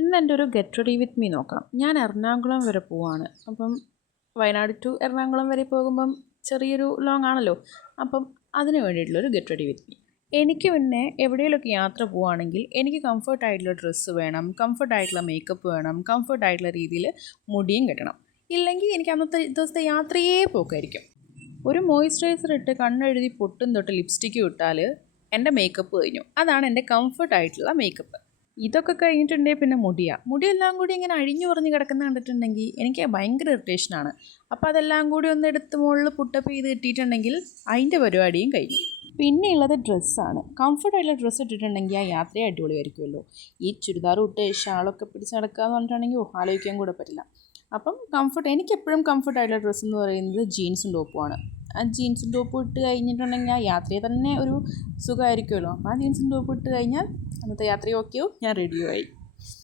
ഇന്ന് എൻ്റെ ഒരു ഗെറ്റ് റെഡി വിത്ത് മീ നോക്കാം. ഞാൻ എറണാകുളം വരെ പോവാണ്. അപ്പം വയനാട് ടു എറണാകുളം വരെ പോകുമ്പം ചെറിയൊരു ലോങ് ആണല്ലോ. അപ്പം അതിന് വേണ്ടിയിട്ടുള്ളൊരു ഗെറ്റ് റെഡി വിത്ത് മീ. എനിക്ക് പിന്നെ എവിടെയെങ്കിലുമൊക്കെ യാത്ര പോവുകയാണെങ്കിൽ എനിക്ക് കംഫർട്ടായിട്ടുള്ള ഡ്രസ്സ് വേണം, കംഫർട്ടായിട്ടുള്ള മേക്കപ്പ് വേണം, കംഫർട്ടായിട്ടുള്ള രീതിയിൽ മുടിയും കെട്ടണം. ഇല്ലെങ്കിൽ എനിക്ക് അന്നത്തെ ദിവസത്തെ യാത്രയേ പോക്കായിരിക്കും. ഒരു മോയ്സ്ചറൈസർ ഇട്ട് കണ്ണെഴുതി പൊട്ടും തൊട്ട് ലിപ്സ്റ്റിക്ക് ഇട്ടാൽ എൻ്റെ മേക്കപ്പ് കഴിഞ്ഞു. അതാണ് എൻ്റെ കംഫർട്ടായിട്ടുള്ള മേക്കപ്പ്. ഇതൊക്കെ കഴിഞ്ഞിട്ടുണ്ടെങ്കിൽ പിന്നെ മുടിയെല്ലാം കൂടി ഇങ്ങനെ അഴിഞ്ഞു പറഞ്ഞ് കിടക്കുന്ന കണ്ടിട്ടുണ്ടെങ്കിൽ എനിക്ക് ഭയങ്കര ഇറിറ്റേഷനാണ്. അപ്പോൾ അതെല്ലാം കൂടി ഒന്ന് എടുത്ത് മുകളിൽ പുട്ടപ്പ് ചെയ്ത് കിട്ടിയിട്ടുണ്ടെങ്കിൽ അതിൻ്റെ പരിപാടിയും കഴിഞ്ഞു. പിന്നെ ഉള്ളത് ഡ്രസ്സാണ്. കംഫർട്ടായിട്ടുള്ള ഡ്രസ്സ് ഇട്ടിട്ടുണ്ടെങ്കിൽ ആ യാത്രയെ അടിപൊളിയായിരിക്കുമല്ലോ. ഈ ചുരിദാർ ഇട്ട് ഷാളൊക്കെ പിടിച്ച് നടക്കുക എന്ന് പറഞ്ഞിട്ടുണ്ടെങ്കിൽ ആലോചിക്കാൻ കൂടെ പറ്റില്ല. അപ്പം എനിക്കെപ്പോഴും കംഫർട്ടായിട്ടുള്ള ഡ്രസ്സ് എന്ന് പറയുന്നത് ജീൻസും ടോപ്പുമാണ്. ആ ജീൻസും ടോപ്പും ഇട്ട് കഴിഞ്ഞിട്ടുണ്ടെങ്കിൽ ആ യാത്രയെ തന്നെ ഒരു സുഖമായിരിക്കുമല്ലോ. അപ്പോൾ ആ ജീൻസും ടോപ്പും ഇട്ട് കഴിഞ്ഞാൽ അന്നത്തെ യാത്രയും ഓക്കെയോ, ഞാൻ റെഡിയോ ആയി.